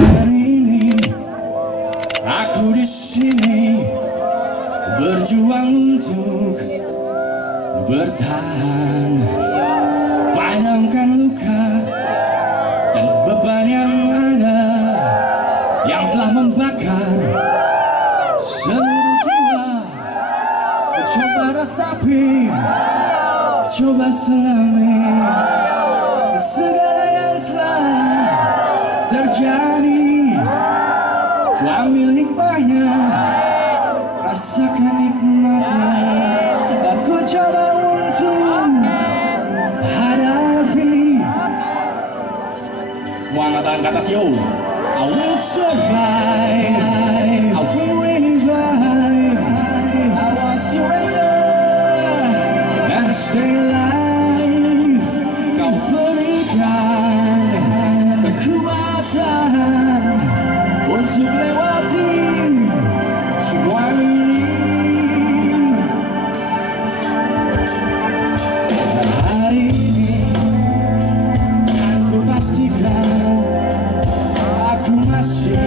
Hari ini aku di sini berjuang untuk bertahan, padamkan luka dan beban yang ada yang telah membakar seluruh jiwa. Coba resapi, coba selami segala yang telah terjadi. Ku ambil hikmahnya, rasakan nikmatnya, dan ku coba untuk hadapi. Semua angkat tangan ke atas, yo. I will survive, I will revive, I will surrender and stay alive. Kau berikan kekuatan untuk lewati semua ini. Hari ini aku pastikan aku masih